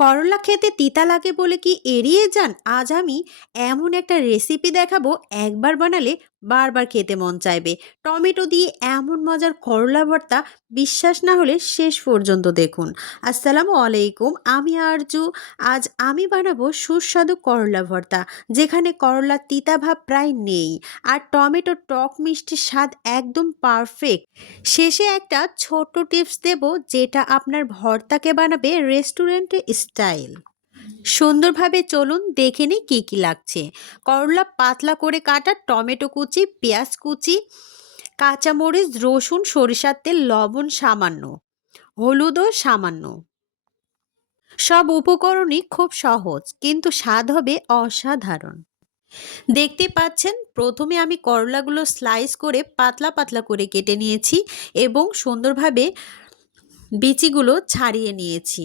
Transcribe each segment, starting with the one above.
করলা খেতে তিতা লাগে বলে কি এড়িয়ে যান? আজ আমি এমন একটা রেসিপি দেখাবো, একবার বানালে বারবার খেতে মন চাইবে। টমেটো দিয়ে এমন মজার করলা ভর্তা, বিশ্বাস না হলে শেষ পর্যন্ত দেখুন। আসসালামু আলাইকুম, আমি আরজু। আজ আমি বানাবো সুস্বাদু করলা ভর্তা, যেখানে করলার তিতা ভাব প্রায় নেই আর টমেটোর টক মিষ্টি স্বাদ একদম পারফেক্ট। শেষে একটা ছোট টিপস দেব, যেটা আপনার ভর্তাকে বানাবে রেস্টুরেন্ট স্টাইল। সুন্দরভাবে চলুন দেখে নিই কী কী লাগছে। করলা পাতলা করে কাটা, টমেটো কুচি, পেঁয়াজ কুচি, কাঁচামরিচ, রসুন, সরিষার তেল, লবণ সামান্য, হলুদও সামান্য। সব উপকরণই খুব সহজ, কিন্তু স্বাদ হবে অসাধারণ। দেখতে পাচ্ছেন, প্রথমে আমি করলাগুলো স্লাইস করে পাতলা পাতলা করে কেটে নিয়েছি এবং সুন্দরভাবে বিচিগুলো ছাড়িয়ে নিয়েছি।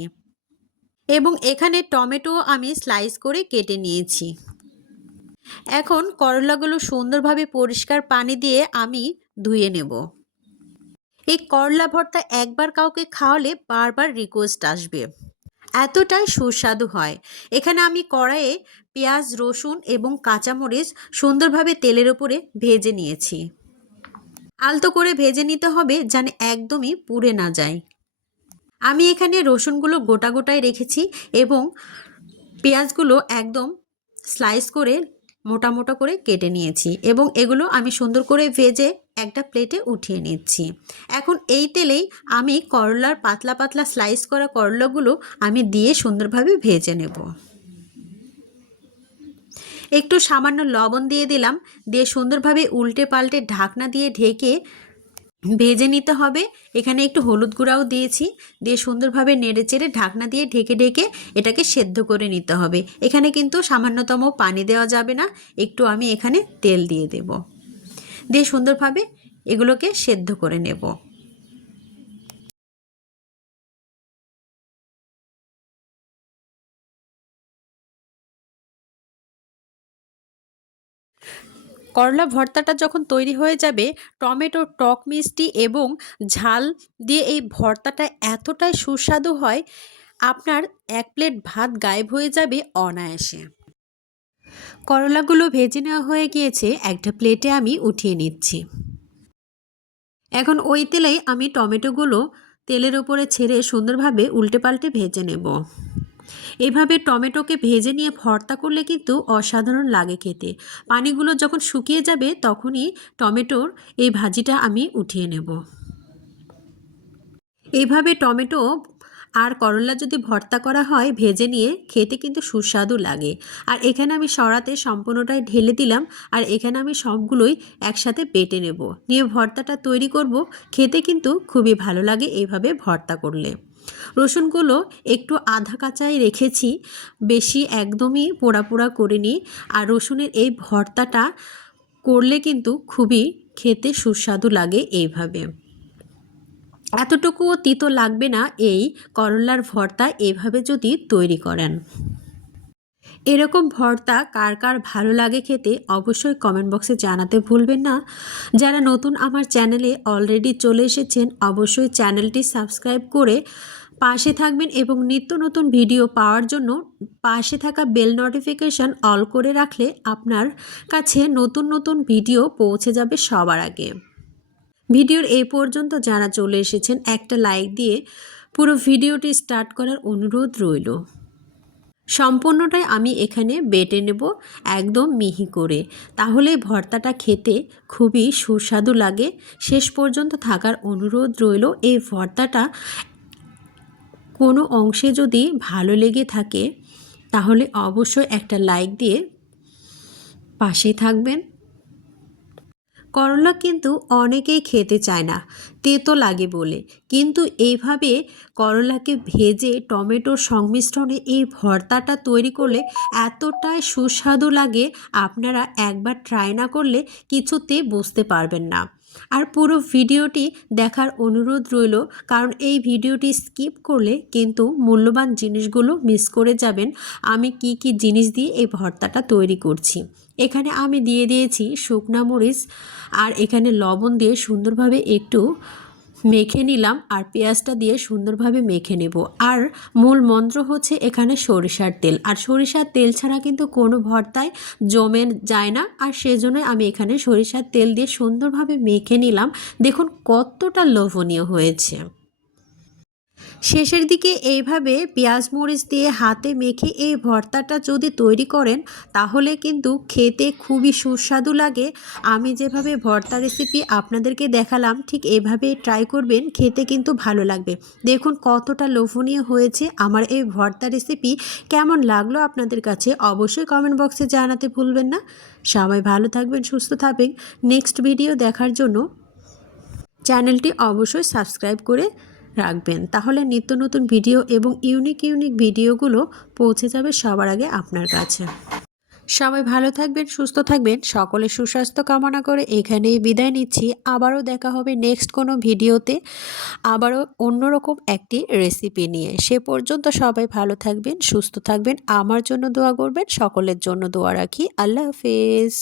এবং এখানে টমেটো আমি স্লাইস করে কেটে নিয়েছি। এখন করলাগুলো সুন্দরভাবে পরিষ্কার পানি দিয়ে আমি ধুয়ে নেব। এই করলা ভর্তা একবার কাউকে খাওয়ালে বারবার রিকোয়েস্ট আসবে, এতটাই সুস্বাদু হয়। এখানে আমি কড়াইয়ে পেঁয়াজ, রসুন এবং কাঁচামরিচ সুন্দরভাবে তেলের উপরে ভেজে নিয়েছি। আলতো করে ভেজে নিতে হবে, যেন একদমই পুড়ে না যায়। আমি এখানে রসুনগুলো গোটা গোটায় রেখেছি এবং পেঁয়াজগুলো একদম স্লাইস করে মোটা মোটা করে কেটে নিয়েছি এবং এগুলো আমি সুন্দর করে ভেজে একটা প্লেটে উঠিয়ে নিচ্ছি। এখন এই তেলেই আমি করলার পাতলা পাতলা স্লাইস করা করলাগুলো আমি দিয়ে সুন্দরভাবে ভেজে নেব। একটু সামান্য লবণ দিয়ে দিলাম, দিয়ে সুন্দরভাবে উল্টে পাল্টে ঢাকনা দিয়ে ঢেকে ভেজে নিতে হবে। এখানে একটু হলুদ গুঁড়াও দিয়েছি, দিয়ে সুন্দরভাবে নেড়েচেড়ে ঢাকনা দিয়ে ঢেকে ঢেকে এটাকে সেদ্ধ করে নিতে হবে। এখানে কিন্তু সামান্যতম পানি দেওয়া যাবে না, একটু আমি এখানে তেল দিয়ে দেব, দিয়ে সুন্দরভাবে এগুলোকে সেদ্ধ করে নেব। করলা ভর্তাটা যখন তৈরি হয়ে যাবে, টমেটোর টক মিষ্টি এবং ঝাল দিয়ে এই ভর্তাটা এতটাই সুস্বাদু হয়, আপনার এক প্লেট ভাত গায়েব হয়ে যাবে অনায়াসে। করলাগুলো ভেজে নেওয়া হয়ে গিয়েছে, একটা প্লেটে আমি উঠিয়ে নিচ্ছি। এখন ওই তেলেই আমি টমেটোগুলো তেলের উপরে ছেড়ে সুন্দরভাবে উল্টে পাল্টে ভেজে নেব। এভাবে টমেটোকে ভেজে নিয়ে ভর্তা করলে কিন্তু অসাধারণ লাগে খেতে। পানিগুলো যখন শুকিয়ে যাবে, তখনই টমেটোর এই ভাজিটা আমি উঠিয়ে নেব। এইভাবে টমেটো আর করলা যদি ভর্তা করা হয় ভেজে নিয়ে, খেতে কিন্তু সুস্বাদু লাগে। আর এখানে আমি সরাতে সম্পূর্ণটাই ঢেলে দিলাম, আর এখানে আমি সবগুলোই একসাথে বেটে নেব, নিয়ে ভর্তাটা তৈরি করব। খেতে কিন্তু খুবই ভালো লাগে এইভাবে ভর্তা করলে। রসুনগুলো একটু আধা কাঁচাই রেখেছি, বেশি একদমই পোড়া পোড়া করিনি। আর রসুনের এই ভর্তাটা করলে কিন্তু খুবই খেতে সুস্বাদু লাগে এইভাবে। এতটুকুও তিতো লাগবে না এই করলার ভর্তা এভাবে যদি তৈরি করেন। এরকম ভর্তা কার কার ভালো লাগে খেতে অবশ্যই কমেন্ট বক্সে জানাতে ভুলবেন না। যারা নতুন আমার চ্যানেলে অলরেডি চলে এসেছেন, অবশ্যই চ্যানেলটি সাবস্ক্রাইব করে পাশে থাকবেন এবং নিত্য নতুন ভিডিও পাওয়ার জন্য পাশে থাকা বেল নোটিফিকেশন অল করে রাখলে আপনার কাছে নতুন নতুন ভিডিও পৌঁছে যাবে সবার আগে। ভিডিওর এই পর্যন্ত যারা চলে এসেছেন, একটা লাইক দিয়ে পুরো ভিডিওটি স্টার্ট করার অনুরোধ রইল। সম্পূর্ণটাই আমি এখানে বেটে নেব একদম মিহি করে, তাহলে ভর্তাটা খেতে খুবই সুস্বাদু লাগে। শেষ পর্যন্ত থাকার অনুরোধ রইল। এই ভর্তাটা কোনো অংশে যদি ভালো লেগে থাকে, তাহলে অবশ্যই একটা লাইক দিয়ে পাশেই থাকবেন। করলা কিন্তু অনেকেই খেতে চায় না, তেতো লাগে বলে, কিন্তু এইভাবে করলাকে ভেজে টমেটোর সংমিশ্রণে এই ভর্তাটা তৈরি করলে এতটাই সুস্বাদু লাগে, আপনারা একবার ট্রাই না করলে কিছুতে বুঝতে পারবেন না। আর পুরো ভিডিওটি দেখার অনুরোধ রইল, কারণ এই ভিডিওটি স্কিপ করলে কিন্তু মূল্যবান জিনিসগুলো মিস করে যাবেন। আমি কি কি জিনিস দিয়ে এই ভর্তাটা তৈরি করছি। এখানে আমি দিয়ে দিয়েছি শুকনা মরিচ, আর এখানে লবণ দিয়ে সুন্দরভাবে একটু মেখে নিলাম আর পেঁয়াজটা দিয়ে সুন্দরভাবে মেখে নেব। আর মূল মন্ত্র হচ্ছে এখানে সরিষার তেল, আর সরিষার তেল ছাড়া কিন্তু কোনো ভর্তায় জমে যায় না। আর সেজন্যই আমি এখানে সরিষার তেল দিয়ে সুন্দরভাবে মেখে নিলাম। দেখুন কতটা লোভনীয় হয়েছে। শেষের দিকে এইভাবে পেঁয়াজ মরিচ দিয়ে হাতে মেখে এই ভর্তাটা যদি তৈরি করেন তাহলে কিন্তু খেতে খুবই সুস্বাদু লাগে। আমি যেভাবে ভর্তা রেসিপি আপনাদেরকে দেখালাম ঠিক এভাবে ট্রাই করবেন, খেতে কিন্তু ভালো লাগবে। দেখুন কতটা লোভনীয় হয়েছে আমার এই ভর্তা রেসিপি। কেমন লাগলো আপনাদের কাছে অবশ্যই কমেন্ট বক্সে জানাতে ভুলবেন না। সবাই ভালো থাকবেন, সুস্থ থাকবেন। নেক্সট ভিডিও দেখার জন্য চ্যানেলটি অবশ্যই সাবস্ক্রাইব করে রাখবেন, তাহলে নিত্য নতুন ভিডিও এবং ইউনিক ভিডিওগুলো পৌঁছে যাবে সবার আগে আপনার কাছে। সবাই ভালো থাকবেন, সুস্থ থাকবেন, সকলের সুস্বাস্থ্য কামনা করে এখানেই বিদায় নিচ্ছি। আবারও দেখা হবে নেক্সট কোনো ভিডিওতে, আবারও অন্যরকম একটি রেসিপি নিয়ে। সে পর্যন্ত সবাই ভালো থাকবেন, সুস্থ থাকবেন, আমার জন্য দোয়া করবেন, সকলের জন্য দোয়া রাখি। আল্লাহ হাফেজ।